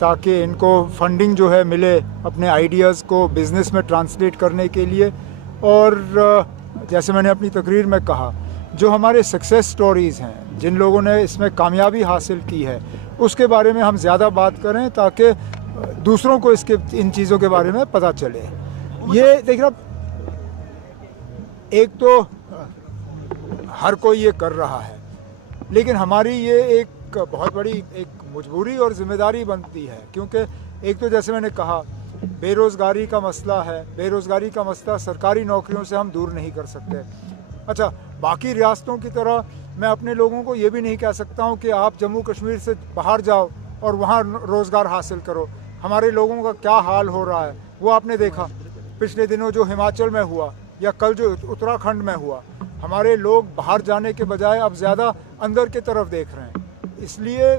ताकि इनको फंडिंग जो है मिले अपने आइडियाज़ को बिज़नेस में ट्रांसलेट करने के लिए। और जैसे मैंने अपनी तकरीर में कहा, जो हमारे सक्सेस स्टोरीज़ हैं, जिन लोगों ने इसमें कामयाबी हासिल की है, उसके बारे में हम ज़्यादा बात करें ताकि दूसरों को इन चीज़ों के बारे में पता चले। ये देखना, एक तो हर कोई ये कर रहा है, लेकिन हमारी ये एक बहुत बड़ी एक मजबूरी और ज़िम्मेदारी बनती है, क्योंकि एक तो जैसे मैंने कहा बेरोज़गारी का मसला है। बेरोज़गारी का मसला सरकारी नौकरियों से हम दूर नहीं कर सकते। अच्छा, बाकी रियासतों की तरह मैं अपने लोगों को ये भी नहीं कह सकता हूँ कि आप जम्मू कश्मीर से बाहर जाओ और वहाँ रोज़गार हासिल करो। हमारे लोगों का क्या हाल हो रहा है वो आपने देखा पिछले दिनों, जो हिमाचल में हुआ या कल जो उत्तराखंड में हुआ। हमारे लोग बाहर जाने के बजाय अब ज़्यादा अंदर की तरफ देख रहे हैं। इसलिए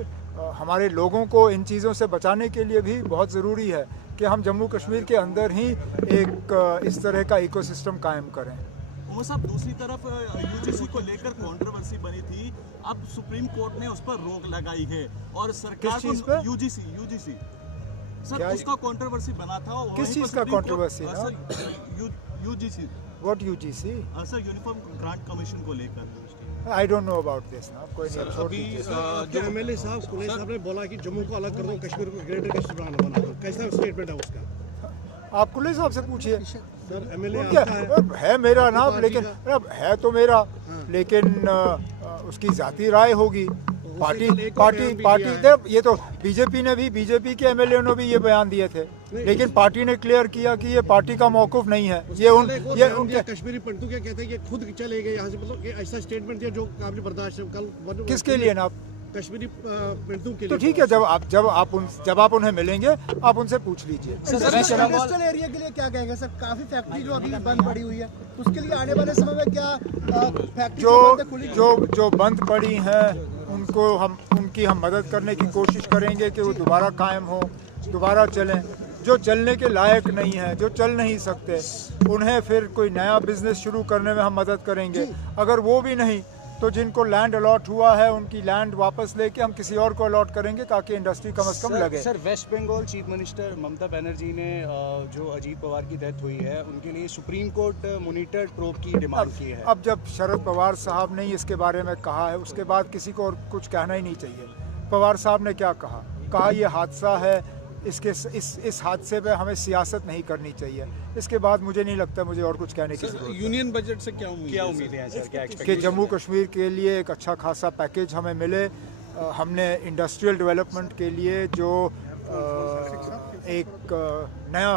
हमारे लोगों को इन चीज़ों से बचाने के लिए भी बहुत ज़रूरी है कि हम जम्मू कश्मीर के अंदर ही एक इस तरह का इकोसिस्टम कायम करें। उमर साहब, दूसरी तरफ यूजीसी को लेकर कंट्रोवर्सी बनी थी, अब सुप्रीम कोर्ट ने उस पर रोक लगाई है और सरकार को यूजीसी सर उसका कंट्रोवर्सी बना था। किस चीज़ का controversy? UGC. What UGC? Sir uniform grant commission को लेकर। I don't know about this ना। कोई नहीं, छोड़ दीजिए। जो एमएलए साहब कुलैश साहब ने बोला कि जम्मू को अलग कर दो, कश्मीर को ग्रेटर कश्मीर बना दो, कैसा स्टेटमेंट है उसका? आप कुलैश साहब से पूछिए। सर एमएलए है मेरा नाम, लेकिन है तो मेरा, लेकिन उसकी जाती राय होगी। पार्टी ये तो बीजेपी के एमएलए ने भी ये बयान दिए थे, लेकिन पार्टी ने क्लियर किया कि ये पार्टी का मौकूफ नहीं है। ये उनके कश्मीरी पंडितों क्या कहते हैं कि खुद चले गए यहाँ से, मतलब कि ऐसा स्टेटमेंट दिया जो काफी बर्दाश्त कल किसके लिए ना? कश्मीरी पंडितों के लिए। तो ठीक है, जब आप उन्हें मिलेंगे आप उनसे पूछ लीजिए। इंडस्ट्रियल एरिया के लिए क्या कहेंगे सर? काफी फैक्ट्री जो अभी बंद पड़ी हुई है, उसके लिए आने वाले समय में क्या फैक्ट्री जो बंद पड़ी हैं उनकी हम मदद करने की कोशिश करेंगे कि वो दोबारा कायम हो, दोबारा चलें। जो चलने के लायक नहीं है, जो चल नहीं सकते, उन्हें फिर कोई नया बिजनेस शुरू करने में हम मदद करेंगे। अगर वो भी नहीं तो जिनको लैंड अलॉट हुआ है उनकी लैंड वापस लेके हम किसी और को अलॉट करेंगे ताकि इंडस्ट्री कम से कम लगे। Sir, West Bengal chief minister Mamata Banerjee ने जो अजीत पवार की डेथ हुई है उनके लिए सुप्रीम कोर्ट मॉनिटर्ड प्रोब की डिमांड की है। अब जब शरद पवार साहब ने इसके बारे में कहा है, उसके बाद किसी को और कुछ कहना ही नहीं चाहिए। पवार साहब ने क्या कहा ये हादसा है, इस हादसे पे हमें सियासत नहीं करनी चाहिए। इसके बाद मुझे नहीं लगता मुझे और कुछ कहने की जरूरत है। यूनियन बजट से क्या उम्मीद है सर? क्या कि जम्मू कश्मीर के लिए एक अच्छा खासा पैकेज हमें मिले। हमने इंडस्ट्रियल डेवलपमेंट के लिए जो एक नया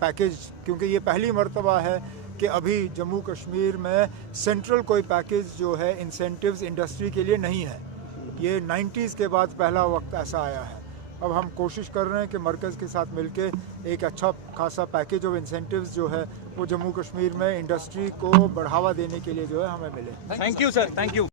पैकेज, क्योंकि ये पहली मर्तबा है कि अभी जम्मू कश्मीर में सेंट्रल कोई पैकेज जो है इंसेंटिव्स इंडस्ट्री के लिए नहीं है। ये 90s के बाद पहला वक्त ऐसा आया है। अब हम कोशिश कर रहे हैं कि मरकज़ के साथ मिलके एक अच्छा खासा पैकेज ऑफ इंसेंटिव्स जो है वो जम्मू कश्मीर में इंडस्ट्री को बढ़ावा देने के लिए जो है हमें मिले। Thank you sir, thank you.